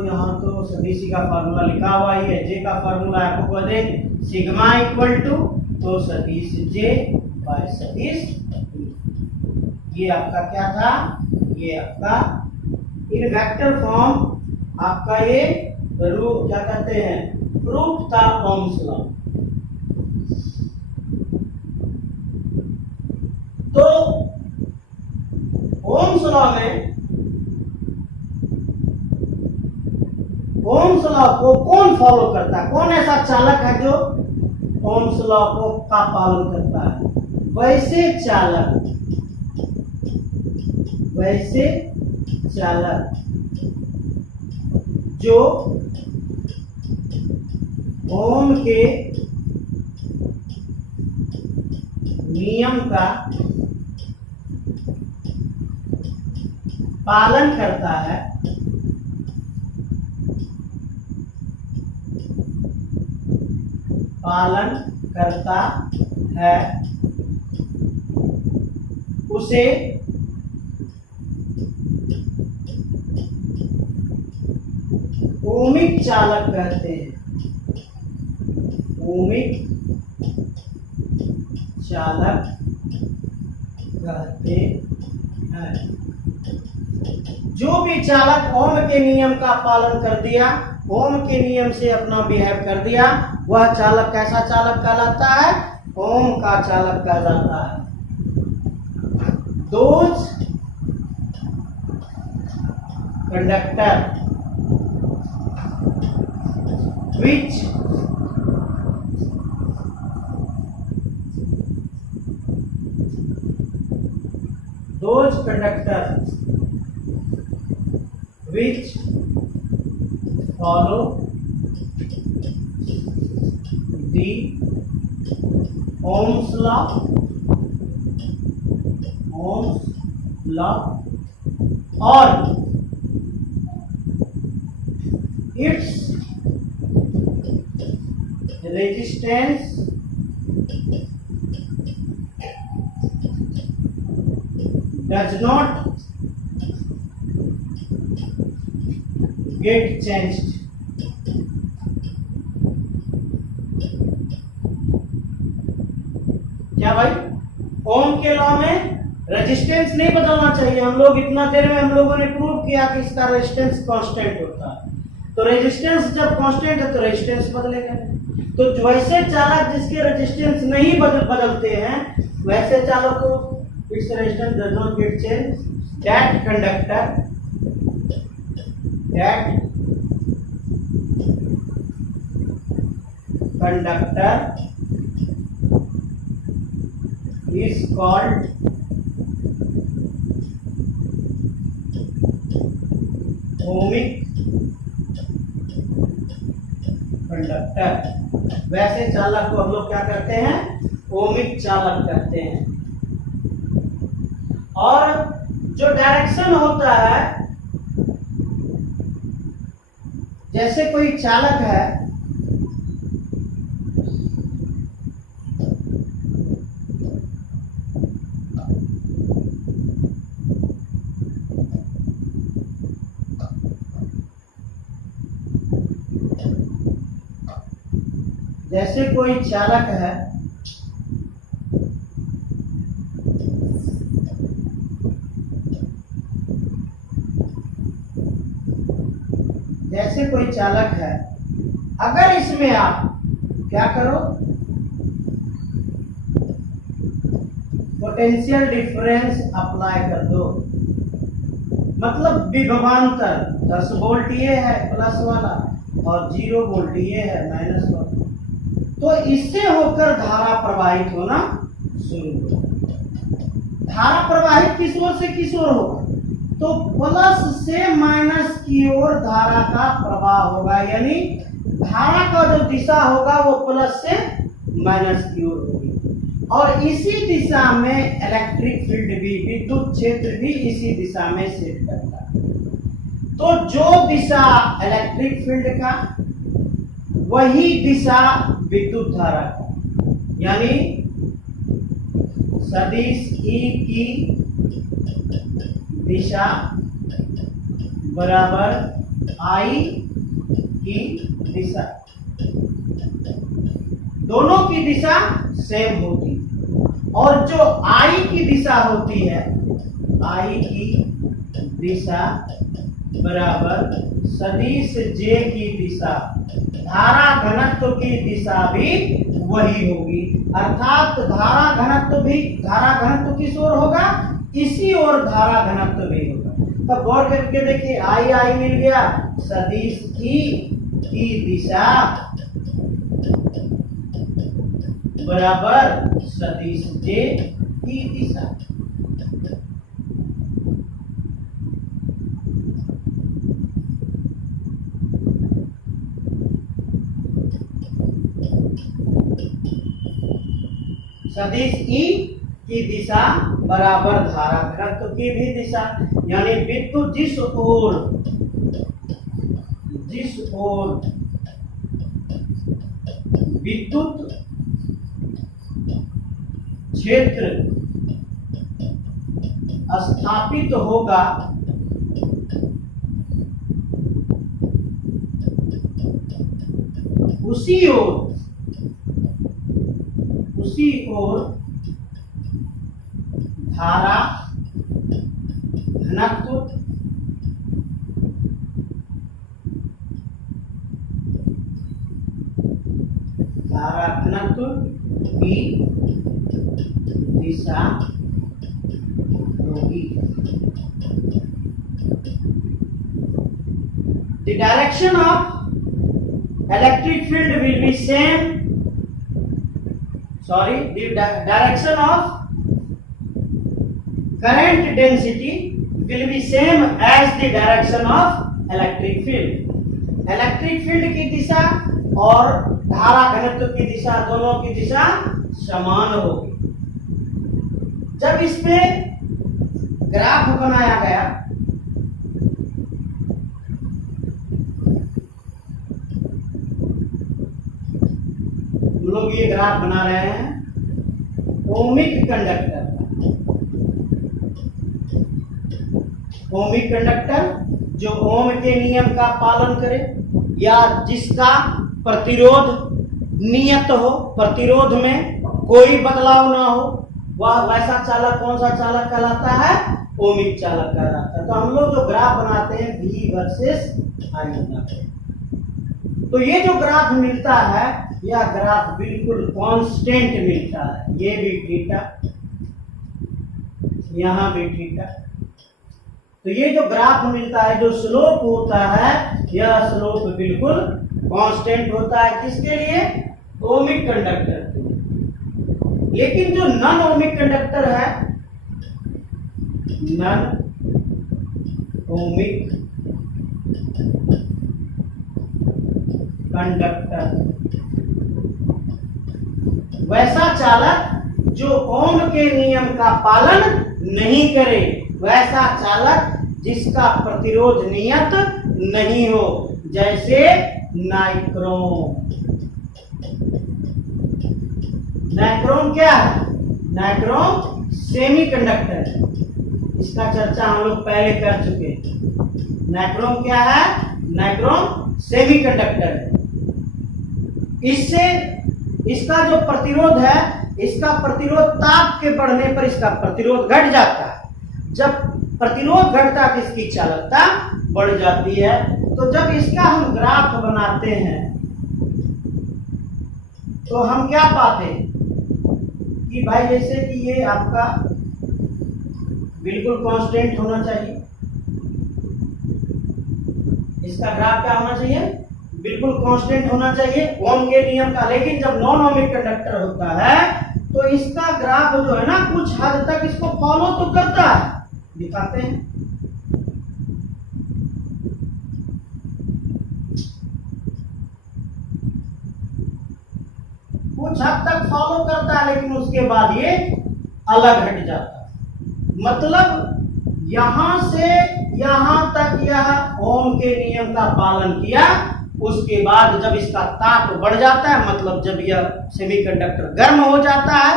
सदिश E का फार्मूला लिखा हुआ ही है, J का फार्मूला आपको कह दे सिग्मा इक्वल टू तो सदिश J बाय सदिश E। ये आपका क्या था, ये आपका इन वेक्टर फॉर्म आपका ये रूप क्या कहते हैं, प्रूफ था ओम्स लॉ। तो ओम्स लॉ में, ओम्स लॉ को कौन फॉलो करता है, कौन ऐसा चालक है जो ओम्स लॉ को का पालन करता है, वैसे चालक जो ओम के नियम का पालन करता है, उसे ओमिक चालक कहते हैं, ओमिक चालक कहते हैं। जो भी चालक ओम के नियम का पालन कर दिया, ओम के नियम से अपना बिहेव कर दिया, वह चालक कैसा चालक कहलाता है, ओम का चालक कहलाता है। Those conductor which follow the Ohm's law or its resistance does not get changed. क्या भाई, ओम के लॉ में रेजिस्टेंस नहीं बदलना चाहिए। हम लोग इतना देर में हम लोगों ने प्रूव किया कि इसका रेजिस्टेंस कांस्टेंट होता है। तो रेजिस्टेंस जब कांस्टेंट है तो रेजिस्टेंस बदलेगा नहीं। तो वैसे चालक जिसके रेजिस्टेंस नहीं बदलते हैं, वैसे चालक को its resistance does not get change, that conductor is called ohmic conductor. वैसे चालक को हम लोग क्या कहते हैं, ओमिक चालक कहते हैं। और जो डायरेक्शन होता है, जैसे कोई चालक है, जैसे कोई चालक है, जैसे कोई चालक है, अगर इसमें आप क्या करो, पोटेंशियल डिफरेंस अप्लाई कर दो, मतलब विभवांतर 10 वोल्ट ये है प्लस वाला और 0 वोल्ट ये है माइनस वाला, तो इससे होकर धारा प्रवाहित होना शुरू हो। धारा प्रवाहित किस ओर से किस ओर होगा, तो प्लस से माइनस की ओर धारा का प्रवाह होगा, यानी धारा का जो दिशा होगा वो प्लस से माइनस की ओर होगी। और इसी दिशा में इलेक्ट्रिक फील्ड भी, विद्युत क्षेत्र भी इसी दिशा में सेट करता है। तो जो दिशा इलेक्ट्रिक फील्ड का, वही दिशा विद्युत धारा का, यानी सदिश E की दिशा बराबर I की दिशा, दोनों की दिशा सेम होती है। और जो I की दिशा होती है, I की दिशा बराबर सदिश J की दिशा, धारा घनत्व की दिशा भी वही होगी। अर्थात धारा घनत्व किस ओर होगा, इसी ओर धारा घनत्व भी होगा। तब गौर करके देखिए, आई मिल गया, सदिश की दिशा बराबर सदिश J की दिशा। सदिश E की दिशा बराबर धारा घनत्व की भी दिशा, यानी विद्युत जिस ओर विद्युत क्षेत्र स्थापित होगा, उसी ओर धारा घनत्व की दिशा होगी। The direction of electric field will be same. The direction of current density will be same as the direction of electric field. Electric field की दिशा और धारा घनत्व की दिशा, दोनों की दिशा समान होगी। जब इस पे ग्राफ बनाया गया, हम लोग ये ग्राफ बना रहे हैं ओमिक कंडक्टर। ओमिक कंडक्टर जो ओम के नियम का पालन करे या जिसका प्रतिरोध नियत हो, प्रतिरोध में कोई बदलाव ना हो, वह वैसा चालक कौन सा चालक कहलाता है? ओमिक चालक कहलाता है। तो हम लोग जो ग्राफ बनाते हैं V वर्सेस I बनाते हैं, तो ये जो ग्राफ मिलता है यह ग्राफ बिल्कुल कांस्टेंट मिलता है। ये भी थीटा, यहां भी थीटा। तो ये जो ग्राफ मिलता है, जो स्लोप होता है, यह स्लोप बिल्कुल कांस्टेंट होता है। किसके लिए? ओमिक कंडक्टर के लिए। लेकिन जो नॉन ओमिक कंडक्टर है, नॉन ओमिक कंडक्टर, वैसा चालक जो ओम के नियम का पालन नहीं करे, वैसा चालक जिसका प्रतिरोध नियत नहीं हो, जैसे नाइक्रोम। नाइक्रोम क्या है? नाइक्रोम सेमीकंडक्टर है, इसका चर्चा हम लोग पहले कर चुके हैं। नाइक्रोम क्या है? नाइक्रोम सेमीकंडक्टर है। इससे इसका जो प्रतिरोध है, इसका प्रतिरोध ताप के बढ़ने पर इसका प्रतिरोध घट जाता है। जब प्रतिरोध घटता है, इसकी चालकता बढ़ जाती है। तो जब इसका हम ग्राफ बनाते हैं तो हम क्या पाते हैं कि भाई जैसे कि ये आपका बिल्कुल कांस्टेंट होना चाहिए, इसका ग्राफ क्या होना चाहिए? बिल्कुल कांस्टेंट होना चाहिए ओम के नियम का। लेकिन जब नॉन ओमिक कंडक्टर होता है तो इसका ग्राफ जो है ना, कुछ हद तक इसको फॉलो तो करता है। दिखाते हैं। कुछ हद तक फॉलो करता है, लेकिन उसके बाद ये अलग हट जाता है। मतलब यहां से यहां तक यह ओम के नियम का पालन किया, उसके बाद जब इसका ताप बढ़ जाता है, मतलब जब यह सेमीकंडक्टर गर्म हो जाता है,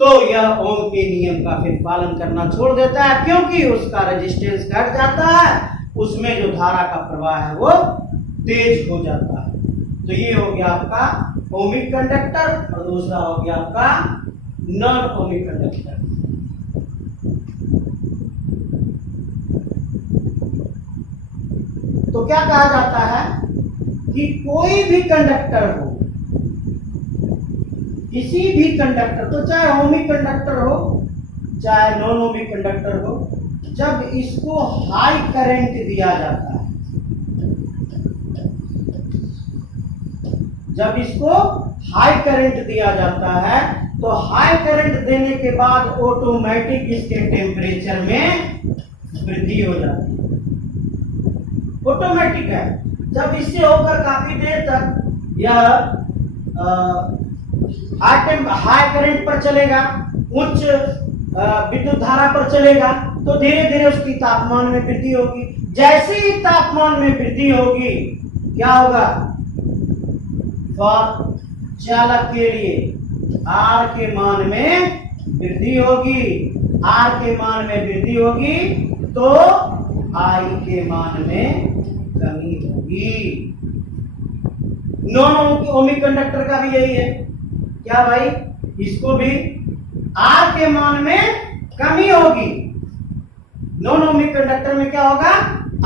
तो यह ओम के नियम का फिर पालन करना छोड़ देता है, क्योंकि उसका रेजिस्टेंस घट जाता है, उसमें जो धारा का प्रवाह है वो तेज हो जाता है। तो ये हो गया आपका ओमिक कंडक्टर और दूसरा हो गया आपका नॉन ओमिक कंडक्टर। तो क्या कहा जाता है कि कोई भी कंडक्टर हो, किसी भी कंडक्टर, तो चाहे ओमिक कंडक्टर हो चाहे नॉन ओमिक कंडक्टर हो, जब इसको हाई करंट दिया जाता है, जब इसको हाई करंट दिया जाता है, तो हाई करंट देने के बाद ऑटोमेटिक इसके टेम्परेचर में वृद्धि हो जाती है। ऑटोमेटिक है। जब इससे होकर काफी देर तक यह हाई करंट पर चलेगा, उच्च विद्युत धारा पर चलेगा, तो धीरे धीरे उसकी तापमान में वृद्धि होगी। जैसे ही तापमान में वृद्धि होगी, क्या होगा? चालक के लिए R के मान में वृद्धि होगी। R के मान में वृद्धि होगी तो I के मान में कमी होगी। नॉन ओमिक कंडक्टर का भी यही है। क्या भाई? इसको भी R के मान में कमी होगी। नॉन ओमिक कंडक्टर में क्या होगा?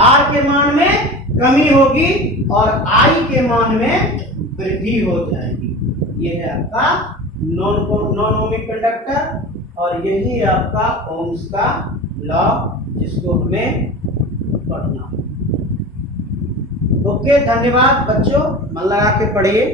R के मान में कमी होगी और I के मान में वृद्धि हो जाएगी। ये है आपका नॉन ओमिक कंडक्टर और यही आपका ओम्स का लॉ, जिसको हमें पढ़ना। ओके, धन्यवाद बच्चों, मन लगा के पढ़िए।